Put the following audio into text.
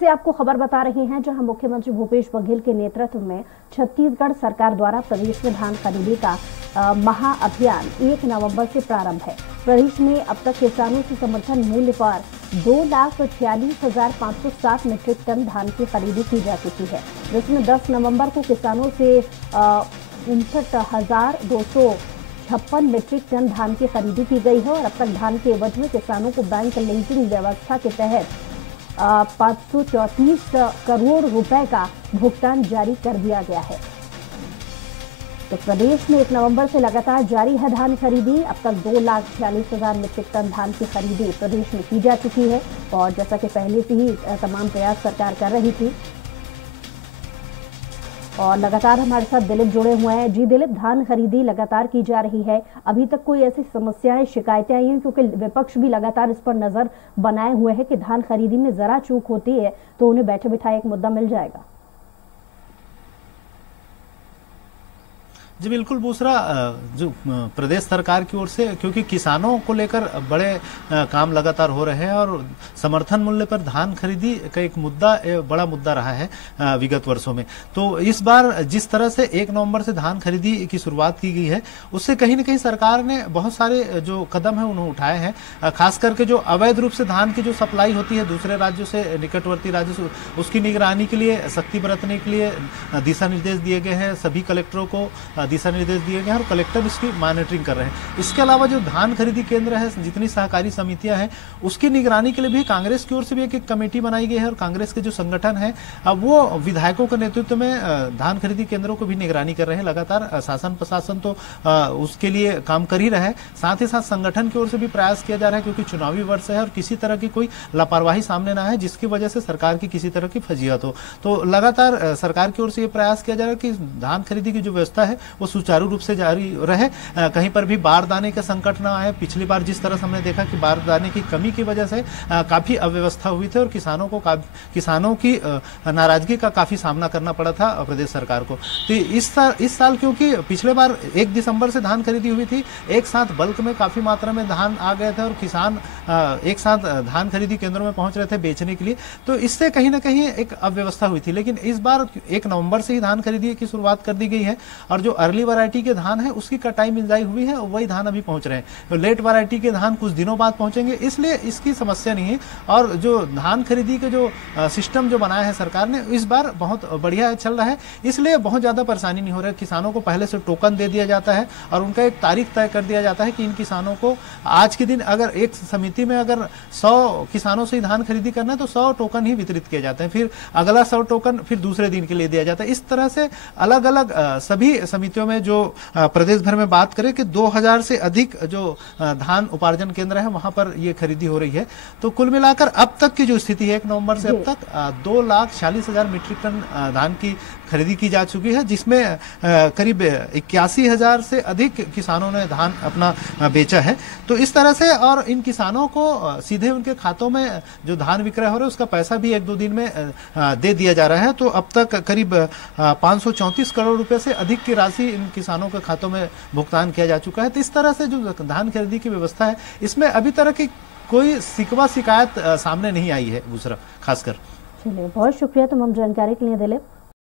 से आपको खबर बता रहे हैं, जहां मुख्यमंत्री भूपेश बघेल के नेतृत्व में छत्तीसगढ़ सरकार द्वारा प्रदेश में धान खरीदी का महाअभियान 1 नवंबर से प्रारंभ है। प्रदेश में अब तक किसानों से समर्थन मूल्य पर 2,46,560 मीट्रिक टन धान की खरीदी की जा चुकी है, जिसमें 10 नवंबर को किसानों से 59,256 मीट्रिक टन धान की खरीदी की गई है और अब तक धान के एवज में किसानों को बैंक लिंकिंग व्यवस्था के तहत 534 करोड़ रुपए का भुगतान जारी कर दिया गया है। तो प्रदेश में 1 नवंबर से लगातार जारी है धान खरीदी। अब तक 2,46,000 मीट्रिक टन धान की खरीदी प्रदेश में की जा चुकी है और जैसा कि पहले से ही तमाम प्रयास सरकार कर रही थी। और लगातार हमारे साथ दिलीप जुड़े हुए हैं। जी दिलीप, धान खरीदी लगातार की जा रही है, अभी तक कोई ऐसी समस्याएं, शिकायतें आई हैं? क्योंकि विपक्ष भी लगातार इस पर नजर बनाए हुए है कि धान खरीदी में जरा चूक होती है तो उन्हें बैठे बिठाए एक मुद्दा मिल जाएगा। जी बिल्कुल बूसरा, जो प्रदेश सरकार की ओर से, क्योंकि किसानों को लेकर बड़े काम लगातार हो रहे हैं और समर्थन मूल्य पर धान खरीदी का एक मुद्दा, बड़ा मुद्दा रहा है विगत वर्षों में। तो इस बार जिस तरह से 1 नवंबर से धान खरीदी की शुरुआत की गई है, उससे कहीं न कहीं सरकार ने बहुत सारे जो कदम है उन्हें उठाए हैं। खास करके जो अवैध रूप से धान की जो सप्लाई होती है दूसरे राज्यों से, निकटवर्ती राज्यों से, उसकी निगरानी के लिए, सख्ती बरतने के लिए दिशा निर्देश दिए गए हैं। सभी कलेक्टरों को दिशा निर्देश दिए गए हैं और कलेक्टर इसकी मॉनिटरिंग कर रहे हैं। इसके अलावा जो धान खरीदी केंद्र है, जितनी सहकारी समितियां हैं, उसकी निगरानी के लिए भी कांग्रेस की ओर से भी एक कमेटी बनाई गई है और कांग्रेस के जो संगठन है वो विधायकों के नेतृत्व में धान खरीदी केंद्रों को भी निगरानी कर रहे हैं। लगातार शासन प्रशासन तो उसके लिए काम कर ही रहा है, साथ ही साथ संगठन की ओर से भी प्रयास किया जा रहा है, क्योंकि चुनावी वर्ष है और किसी तरह की कोई लापरवाही सामने ना है जिसकी वजह से सरकार की किसी तरह की फजीहत हो। तो लगातार सरकार की ओर से ये प्रयास किया जा रहा है कि धान खरीदी की जो व्यवस्था है वो सुचारू रूप से जारी रहे, कहीं पर भी बारदाने का संकट ना आए। पिछली बार जिस तरह से हमने देखा कि बारदाने की कमी की वजह से काफी अव्यवस्था हुई थी और किसानों की नाराजगी का काफी सामना करना पड़ा था प्रदेश सरकार को। तो इस साल क्योंकि पिछले बार 1 दिसंबर से धान खरीदी हुई थी, एक साथ बल्क में काफी मात्रा में धान आ गए थे और किसान एक साथ धान खरीदी केंद्रों में पहुंच रहे थे बेचने के लिए, तो इससे कहीं ना कहीं एक अव्यवस्था हुई थी। लेकिन इस बार 1 नवंबर से ही धान खरीदी की शुरुआत कर दी गई है और जो अर्ली वैरायटी के धान है उसकी कटाई मिंजाई हुई है, वही धान अभी पहुंच रहे हैं। तो लेट वैरायटी के धान कुछ दिनों बाद पहुंचेंगे, इसलिए इसकी समस्या नहीं है। और जो धान खरीदी के जो सिस्टम जो बनाया है सरकार ने, इस बार बहुत बढ़िया चल रहा है, इसलिए बहुत ज्यादा परेशानी नहीं हो रही है। किसानों को पहले से टोकन दे दिया जाता है और उनका एक तारीख तय कर दिया जाता है कि इन किसानों को आज के दिन, अगर एक समिति में अगर 100 किसानों से धान खरीदी करना है तो 100 टोकन ही वितरित किए जाते हैं, फिर अगला 100 टोकन फिर दूसरे दिन के लिए दिया जाता है। इस तरह से अलग अलग सभी समितियों में जो प्रदेश भर में बात करें कि 2000 से अधिक जो धान उपार्जन केंद्र है वहां पर ये खरीदी हो रही है। तो कुल मिलाकर अब तक की जो स्थिति है 1 नवंबर से अब तक 2,46,000 मीट्रिक टन धान की खरीदी की जा चुकी है, जिसमें करीब 81,000 से अधिक किसानों ने धान अपना बेचा है। तो इस तरह से, और इन किसानों को सीधे उनके खातों में जो धान विक्रय हो रहा है उसका पैसा भी 1-2 दिन में दे दिया जा रहा है। तो अब तक करीब 534 करोड़ रुपए से अधिक की राशि इन किसानों के खातों में भुगतान किया जा चुका है। तो इस तरह से जो धान खरीदी की व्यवस्था है, इसमें अभी तरह की कोई शिकायत सामने नहीं आई है दूसरा खासकर। चलिए, बहुत शुक्रिया तमाम जानकारी के लिए दिलीप।